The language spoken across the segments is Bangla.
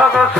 Vamos.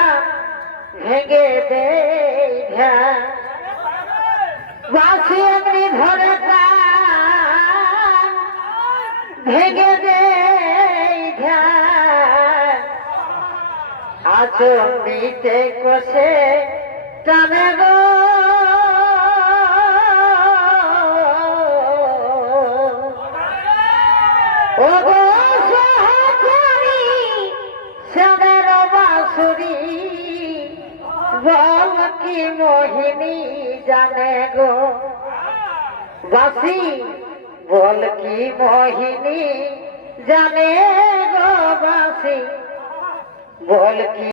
ভেঙে দে ধ্যান বাসি ধরে ভেঙে দে নিতে কষে টানে গো। ও গো সহকারী, শ্যামের বাঁশুরি বল কি মোহিনী জানে গো। বাসি বল কি মোহিনী জানে গো বাসি? বল কি